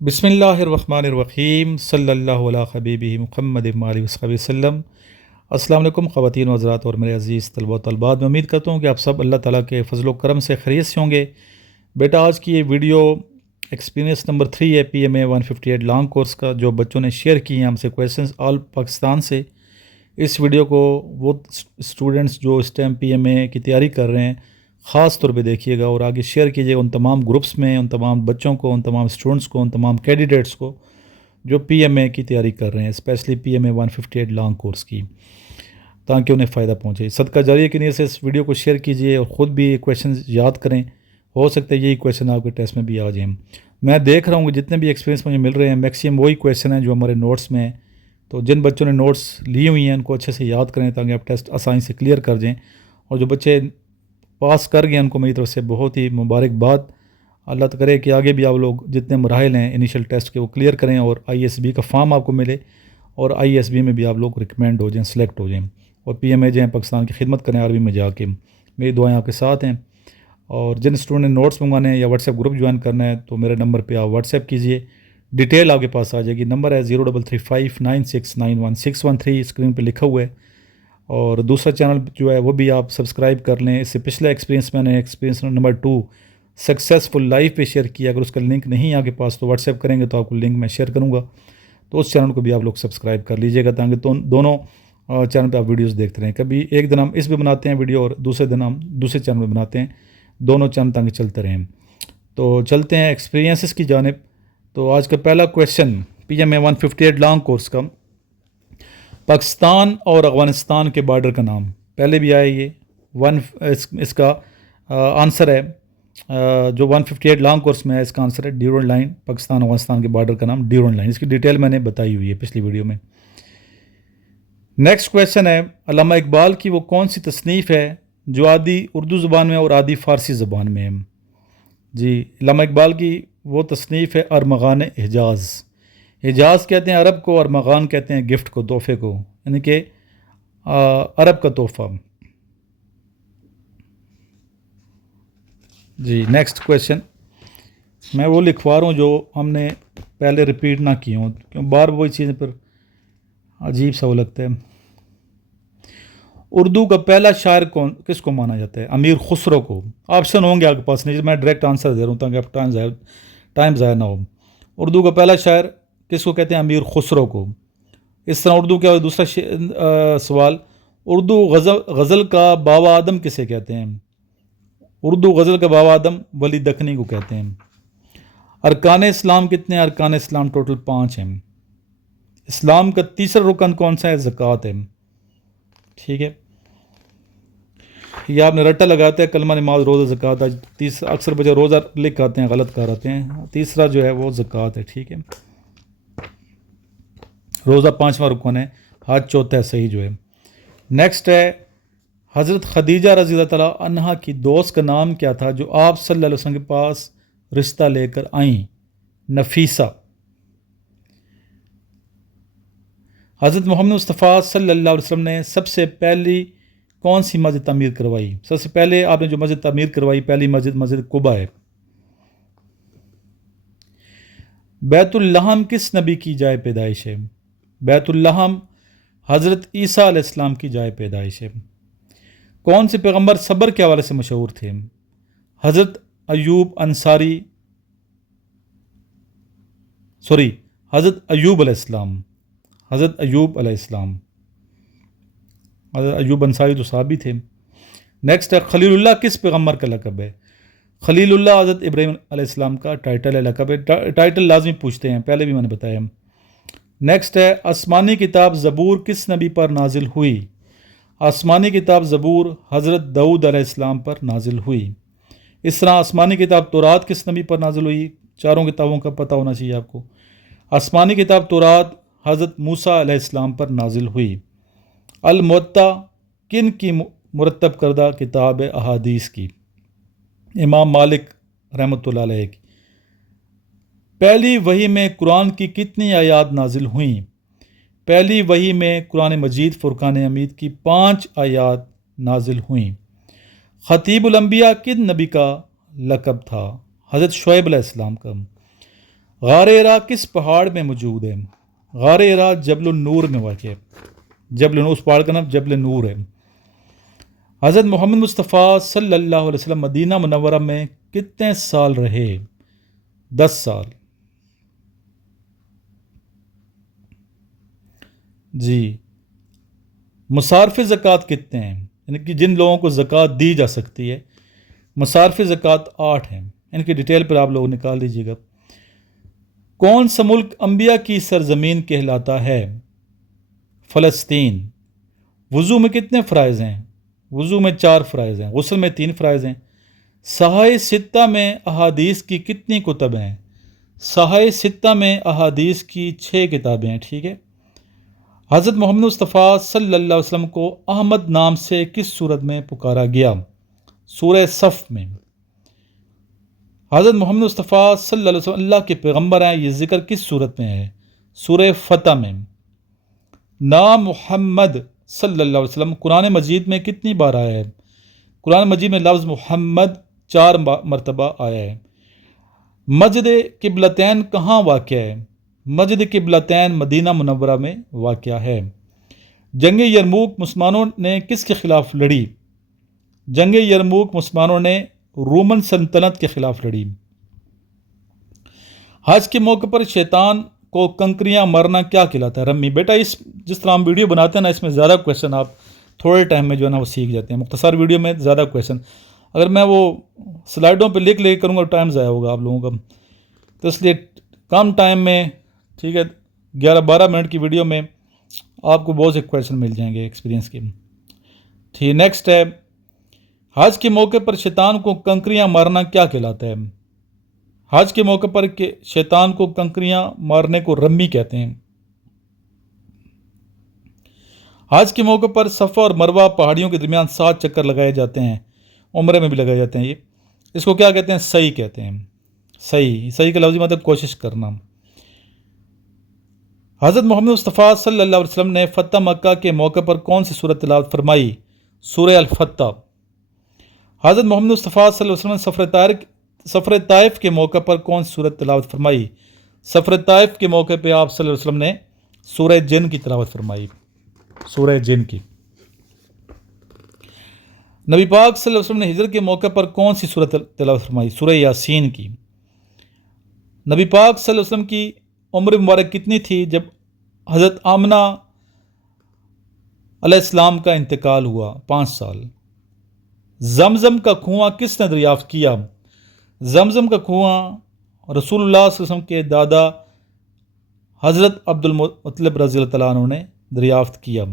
بسم اللہ الرحمن الرحیم صلی اللہ علیہ حبیبہ محمد علیہ وصحبہ وسلم۔ السلام علیکم خواتین و حضرات اور میرے عزیز طلبہ و طالبات، میں امید کرتا ہوں کہ آپ سب اللہ تعالیٰ کے فضل و کرم سے خیریت سے ہوں گے۔ بیٹا آج کی یہ ویڈیو ایکسپیرینس نمبر 3 ہے PMA 158 لانگ کورس کا، جو بچوں نے شیئر کی ہیں ہم سے کویسچنز آل پاکستان سے۔ اس ویڈیو کو وہ اسٹوڈنٹس جو اس ٹائم PMA کی تیاری کر رہے ہیں خاص طور پہ دیکھیے گا اور آگے شیئر کیجیے گا ان تمام گروپس میں، ان تمام بچوں کو، ان تمام اسٹوڈنٹس کو، ان تمام کینڈیڈیٹس کو جو PMA کی تیاری کر رہے ہیں، اسپیشلی PMA 158 لانگ کورس کی، تاکہ انہیں فائدہ پہنچے۔ صدقہ جاریہ کی نیت سے اس ویڈیو کو شیئر کیجیے اور خود بھی کویشچنز یاد کریں، ہو سکتا ہے یہی کویشچن آپ کے ٹیسٹ میں بھی آ جائیں۔ میں دیکھ رہا ہوں کہ جتنے بھی ایکسپیرینس مجھے مل رہے ہیں میکسیمم وہی کویشچن ہیں جو ہمارے نوٹس میں ہیں، تو جن بچوں نے نوٹس لی ہوئی ہیں ان کو اچھے سے یاد کریں تاکہ آپ ٹیسٹ آسانی سے کلیئر کر جائیں، اور جو بچے پاس کر گئے ان کو میری طرف سے بہت ہی مبارکباد۔ اللہ تو کرے کہ آگے بھی آپ لوگ جتنے مراحل ہیں انیشل ٹیسٹ کے وہ کلیئر کریں اور ISB کا فارم آپ کو ملے، اور ISB میں بھی آپ لوگ ریکمینڈ ہو جائیں، سلیکٹ ہو جائیں، اور PMA جائیں، پاکستان کی خدمت کریں عربی میں جا کے۔ میری دعائیں آپ کے ساتھ ہیں، اور جن اسٹوڈنٹ نے نوٹس منگوانے ہیں یا واٹس ایپ گروپ جوائن کرنا ہے تو میرے نمبر پہ آپ واٹس ایپ کیجیے، ڈیٹیل آپ کے پاس آ جائے گی۔ نمبر ہے 033596911613، اسکرین پہ لکھا ہوا ہے۔ اور دوسرا چینل جو ہے وہ بھی آپ سبسکرائب کر لیں۔ اس سے پچھلا ایکسپیرینس میں نے ایکسپیرینس نمبر 2 سکسیزفل لائف پہ شیئر کیا، اگر اس کا لنک نہیں آپ کے پاس تو واٹس ایپ کریں گے تو آپ کو لنک میں شیئر کروں گا، تو اس چینل کو بھی آپ لوگ سبسکرائب کر لیجیے گا تاکہ دونوں چینل پہ آپ ویڈیوز دیکھتے رہیں۔ کبھی ایک دن ہم اس پہ بناتے ہیں ویڈیو اور دوسرے دن ہم دوسرے چینل پہ بناتے ہیں، دونوں چینل تاکہ چلتے رہیں۔ تو چلتے ہیں ایکسپیرینسز کی جانب۔ تو آج کا پہلا کویشچن PMA 158 لانگ کورس کا، پاکستان اور افغانستان کے بارڈر کا نام پہلے بھی آئے یہ اس کا آنسر ہے جو 158 لانگ کورس میں ہے، اس کا آنسر ہے ڈیورنڈ لائن۔ پاکستان افغانستان کے بارڈر کا نام ڈیورنڈ لائن، اس کی ڈیٹیل میں نے بتائی ہوئی ہے پچھلی ویڈیو میں۔ نیکسٹ کویشچن ہے، علامہ اقبال کی وہ کون سی تصنیف ہے جو آدھی اردو زبان میں اور آدھی فارسی زبان میں ہے؟ جی، علامہ اقبال کی وہ تصنیف ہے ارمغان حجاز۔ حجاز کہتے ہیں عرب کو، ارمغان کہتے ہیں گفٹ کو، تحفے کو، یعنی کہ عرب کا تحفہ۔ جی نیکسٹ کویشچن، میں وہ لکھوا رہا ہوں جو ہم نے پہلے ریپیٹ نہ کی ہوں، کیوں بار وہی چیزیں پر عجیب سا وہ لگتا ہے۔ اردو کا پہلا شاعر کس کو مانا جاتا ہے؟ امیر خسرو کو۔ آپشن ہوں گے آپ کے پاس، نہیں میں ڈائریکٹ آنسر دے رہا ہوں تاکہ آپ ٹائم ضائع نہ ہو۔ اردو کا پہلا شاعر کس کو کہتے ہیں؟ امیر خسرو کو۔ اس طرح اردو کیا؟ دوسرا سوال، اردو غزل کا بابا آدم کسے کہتے ہیں؟ اردو غزل کا بابا آدم ولی دکنی کو کہتے ہیں۔ ارکان اسلام کتنے ہیں؟ ارکان اسلام ٹوٹل 5 ہیں۔ اسلام کا تیسرا رکن کون سا ہے؟ زکوٰۃ ہے۔ ٹھیک ہے، یہ آپ نے رٹا لگاتے ہیں کلمہ نماز روزہ زکوٰۃ، اکثر بچے روزہ لکھ آتے ہیں، غلط کر آتے ہیں، تیسرا جو ہے وہ زکوٰۃ ہے۔ ٹھیک ہے، روزہ 5واں رکن ہے، حج چوتھا ہے صحیح جو ہے۔ نیکسٹ ہے، حضرت خدیجہ رضی اللہ تعالیٰ عنہا کی دوست کا نام کیا تھا جو آپ صلی اللہ علیہ وسلم کے پاس رشتہ لے کر آئیں؟ نفیسہ۔ حضرت محمد مصطفیٰ صلی اللہ علیہ وسلم نے سب سے پہلی کون سی مسجد تعمیر کروائی؟ سب سے پہلے آپ نے جو مسجد تعمیر کروائی پہلی مسجد قباء ہے۔ بیت اللحم کس نبی کی جائے پیدائش ہے؟ بیت اللحم حضرت عیسیٰ علیہ السلام کی جائے پیدائش ہے۔ کون سے پیغمبر صبر کے حوالے سے مشہور تھے؟ حضرت ایوب انصاری، حضرت ایوب علیہ السلام، حضرت ایوب علیہ السلام، حضرت ایوب انصاری تو صحابی تھے۔ نیکسٹ ہے، خلیل اللہ کس پیغمبر کا لقب ہے؟ خلیل اللہ حضرت ابراہیم علیہ السلام کا ٹائٹل ہے، لقب ہے، ٹائٹل لازمی پوچھتے ہیں، پہلے بھی میں نے بتایا۔ نیکسٹ ہے، آسمانی کتاب زبور کس نبی پر نازل ہوئی؟ آسمانی کتاب زبور حضرت داؤد علیہ السلام پر نازل ہوئی۔ اس طرح آسمانی کتاب تورات کس نبی پر نازل ہوئی؟ چاروں کتابوں کا پتہ ہونا چاہیے آپ کو۔ آسمانی کتاب تورات حضرت موسیٰ علیہ السلام پر نازل ہوئی۔ الموطا کن کی مرتب کردہ کتاب احادیث کی؟ امام مالک رحمۃ اللہ علیہ کی۔ پہلی وحی میں قرآن کی کتنی آیات نازل ہوئیں؟ پہلی وحی میں قرآن مجید فرقان حمید کی 5 آیات نازل ہوئیں۔ خطیب الانبیاء کن نبی کا لقب تھا؟ حضرت شعیب علیہ السلام کا۔ غار ہرا کس پہاڑ میں موجود ہے؟ غار ہرا جبل النور میں واقع ہے، جبل النور، اس پہاڑ کا نام جبل نور ہے۔ حضرت محمد مصطفیٰ صلی اللہ علیہ وسلم مدینہ منورہ میں کتنے سال رہے؟ 10 سال۔ جی، مصارف زکوٰۃ کتنے ہیں؟ یعنی کہ جن لوگوں کو زکوٰۃ دی جا سکتی ہے، مصارف زکوٰۃ 8 ہیں، ان کی ڈیٹیل پر آپ لوگ نکال دیجیے گا۔ کون سا ملک انبیاء کی سرزمین کہلاتا ہے؟ فلسطین۔ وضو میں کتنے فرائض ہیں؟ وضو میں 4 فرائض ہیں، غسل میں 3 فرائض ہیں۔ صحائح ستہ میں احادیث کی کتنی کتب ہیں؟ صحائح ستہ میں احادیث کی 6 کتابیں ہیں، ٹھیک ہے۔ حضرت محمد مصطفیٰ صلی اللہ علیہ وسلم کو احمد نام سے کس صورت میں پکارا گیا؟ سورہ صف میں۔ حضرت محمد مصطفیٰ صلی اللہ علیہ وسلم اللہ کے پیغمبر ہیں، یہ ذکر کس صورت میں ہے؟ سورہ فتح میں۔ نام محمد صلی اللہ علیہ وسلم قرآن مجید میں کتنی بار آیا ہے؟ قرآن مجید میں لفظ محمد 4 مرتبہ آیا ہے۔ مسجد قبلتین کہاں واقع ہے؟ مسجد قبلتین مدینہ منورہ میں واقع ہے۔ جنگ یرموک مسلمانوں نے کس کے خلاف لڑی؟ جنگ یرموک مسلمانوں نے رومن سلطنت کے خلاف لڑی۔ حج کے موقع پر شیطان کو کنکریاں مارنا کیا کہلاتا ہے؟ رمی۔ بیٹا جس طرح ہم ویڈیو بناتے ہیں نا، اس میں زیادہ کویشچن آپ تھوڑے ٹائم میں جو ہے نا وہ سیکھ جاتے ہیں۔ مختصر ویڈیو میں زیادہ کویشچن، اگر میں وہ سلائڈوں پہ لے کروں گا ٹائم ضائع ہوگا آپ لوگوں کا، تو اس لیے کم ٹائم میں، ٹھیک ہے، 11-12 منٹ کی ویڈیو میں آپ کو بہت سے کویشچن مل جائیں گے ایکسپیرینس کے۔ ٹھیک، نیکسٹ ہے، حج کے موقع پر شیطان کو کنکریاں مارنا کیا کہلاتا ہے؟ حج کے موقع پر شیطان کو کنکریاں مارنے کو رمی کہتے ہیں۔ حج کے موقع پر صفا اور مروہ پہاڑیوں کے درمیان 7 چکر لگائے جاتے ہیں، عمرے میں بھی لگائے جاتے ہیں، یہ اس کو کیا کہتے ہیں؟ سعی کہتے ہیں۔ سعی کا لفظی مطلب کوشش کرنا۔ حضرت محمد مصطفیٰ صلی اللہ علیہ وسلم نے فتح مکہ کے موقع پر کون سی سورت تلاوت فرمائی؟ سورہ الفتح۔ حضرت محمد مصطفیٰ صلی اللہ علیہ وسلم نے سفر طائف کے موقع پر کون سی سورت تلاوت فرمائی؟ سفر طائف کے موقع پہ آپ صلی اللہ علیہ وسلم نے سورہ جن کی تلاوت فرمائی، سورہ جن کی۔ نبی پاک صلی اللہ علیہ وسلم نے ہجرت کے موقع پر کون سی سورت تلاوت فرمائی؟ سورہ یاسین کی۔ نبی پاک صلی اللہ علیہ وسلم کی عمر مبارک کتنی تھی جب حضرت آمنہ علیہ السلام کا انتقال ہوا؟ 5 سال۔ زمزم کا کنواں کس نے دریافت کیا؟ زمزم کا کنواں رسول اللہ صلی اللہ علیہ وسلم کے دادا حضرت عبد المطلب رضی اللہ تعالیٰ عنہ نے دریافت کیا۔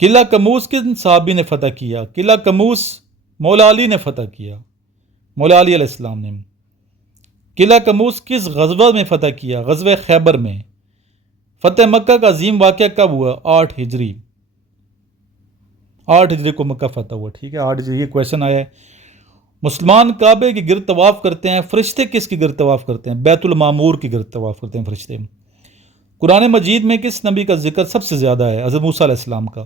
قلعہ کموس کن صحابی نے فتح کیا؟ قلعہ کموس مولا علی نے فتح کیا، مولا علی علیہ السلام نے۔ قلعہ کموس کس غزوہ میں فتح کیا؟ غزوہ خیبر میں۔ فتح مکہ کا عظیم واقعہ کب ہوا؟ 8 ہجری۔ 8 ہجری کو مکہ فتح ہوا، ٹھیک ہے، 8 ہجری یہ کویشچن آیا ہے۔ مسلمان کعبے کے گرد طواف کرتے ہیں، فرشتے کس کی گرد طواف کرتے ہیں؟ بیت المعمور کی گرد طواف کرتے ہیں فرشتے۔ قرآن مجید میں کس نبی کا ذکر سب سے زیادہ ہے؟ حضرت موسیٰ علیہ السلام کا۔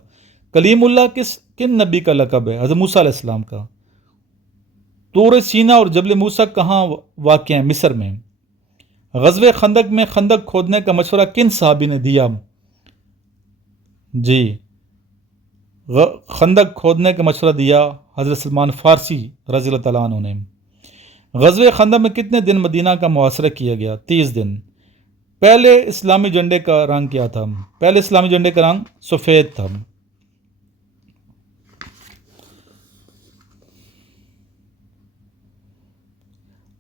کلیم اللہ کن نبی کا لقب ہے؟ حضرت موسیٰ علیہ السلام کا۔ طور سینا اور جبل موسیٰ کہاں واقع ہیں؟ مصر میں۔ غزوہ خندق میں خندق کھودنے کا مشورہ کن صحابی نے دیا؟ جی، خندق کھودنے کا مشورہ دیا حضرت سلمان فارسی رضی اللہ تعالیٰ عنہ نے۔ غزوہ خندق میں کتنے دن مدینہ کا محاصرہ کیا گیا؟ 30 دن۔ پہلے اسلامی جھنڈے کا رنگ کیا تھا؟ پہلے اسلامی جھنڈے کا رنگ سفید تھا۔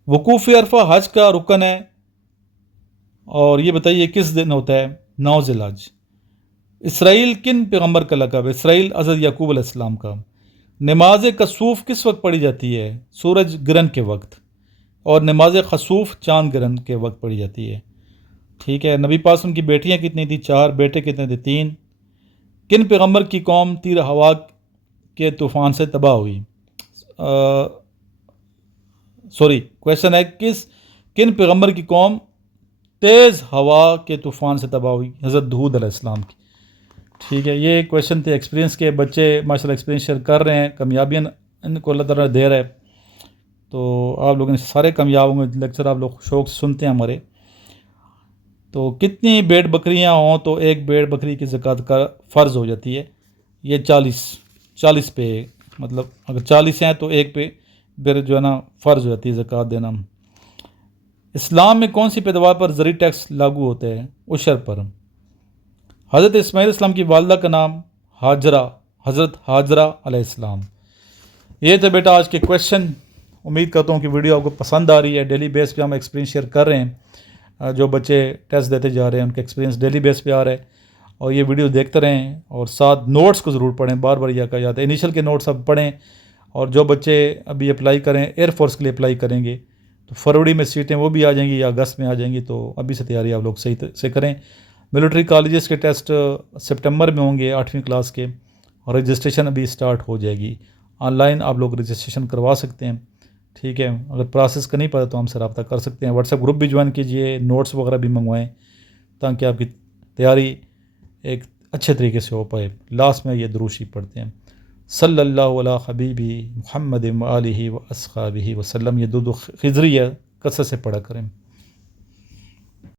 وقوف عرفہ حج کا رکن ہے، اور یہ بتائیے کس دن ہوتا ہے؟ 9 ذی الحج۔ اسرائیل کن پیغمبر کا لقب ہے؟ اسرائیل حضرت یعقوب علیہ السلام کا۔ نماز کسوف کس وقت پڑھی جاتی ہے؟ سورج گرہن کے وقت، اور نماز خسوف چاند گرہن کے وقت پڑھی جاتی ہے، ٹھیک ہے۔ نبی پاک کی بیٹیاں کتنی تھیں؟ 4۔ بیٹے کتنے تھے؟ 3۔ کن پیغمبر کی قوم تیر ہوا کے طوفان سے تباہ ہوئی؟ کویشچن ہے کن پیغمبر کی قوم تیز ہوا کے طوفان سے تباہ ہوئی؟ حضرت ہود علیہ السلام کی، ٹھیک ہے۔ یہ کویشچن تھے ایکسپیرینس کے، بچے ماشاء اللہ ایکسپیرینس شیئر کر رہے ہیں، کامیابیاں ان کو اللہ تعالیٰ دے رہا ہے۔ تو آپ لوگ سارے کامیاب ہوں گے، لیکچر آپ لوگ شوق سے سنتے ہیں ہمارے۔ تو کتنی بھیڑ بکریاں ہوں تو ایک بھیڑ بکری کی زکوٰۃ کا فرض ہو جاتی ہے؟ یہ 40 پہ، مطلب اگر 40 ہیں تو ایک پہ پھر جو ہے نا فرض ہو جاتی ہے زکوٰۃ دینا۔ اسلام میں کون سی پیداوار پر زرعی ٹیکس لاگو ہوتا ہے؟ عشر پر۔ حضرت اسماعیل السلام کی والدہ کا نام ہاجرہ، حضرت ہاجرہ علیہ السلام۔ یہ تھے بیٹا آج کے کویشچن۔ امید کرتا ہوں کہ ویڈیو آپ کو پسند آ رہی ہے۔ ڈیلی بیس پہ ہم ایکسپیرینس شیئر کر رہے ہیں، جو بچے ٹیسٹ دیتے جا رہے ہیں ان کا ایکسپیرینس ڈیلی بیس پہ آ رہا ہے، اور یہ ویڈیو دیکھتے رہیں اور ساتھ نوٹس کو ضرور پڑھیں۔ بار بار یہ کہا جاتا ہے انیشل کے نوٹس اب پڑھیں، اور جو بچے ابھی اپلائی کریں، ایئر فورس کے لیے اپلائی کریں گے تو فروری میں سیٹیں وہ بھی آ جائیں گی یا اگست میں آ جائیں گی، تو ابھی سے تیاری آپ لوگ صحیح سے کریں۔ ملٹری کالجز کے ٹیسٹ سپٹمبر میں ہوں گے 8ویں کلاس کے، اور رجسٹریشن ابھی سٹارٹ ہو جائے گی۔ آن لائن آپ لوگ رجسٹریشن کروا سکتے ہیں، ٹھیک ہے۔ اگر پروسیس کا نہیں پتہ تو ہم سے رابطہ کر سکتے ہیں۔ واٹس ایپ گروپ بھی جوائن کیجئے، نوٹس وغیرہ بھی منگوائیں تاکہ آپ کی تیاری ایک اچھے طریقے سے ہو پائے۔ لاسٹ میں یہ درود شریف پڑھتے ہیں، صلی اللہ علی حبیبی محمد و آلہ و اصحابہ وسلم۔ یہ درود خضری ہے، کثرت سے پڑھا کریں۔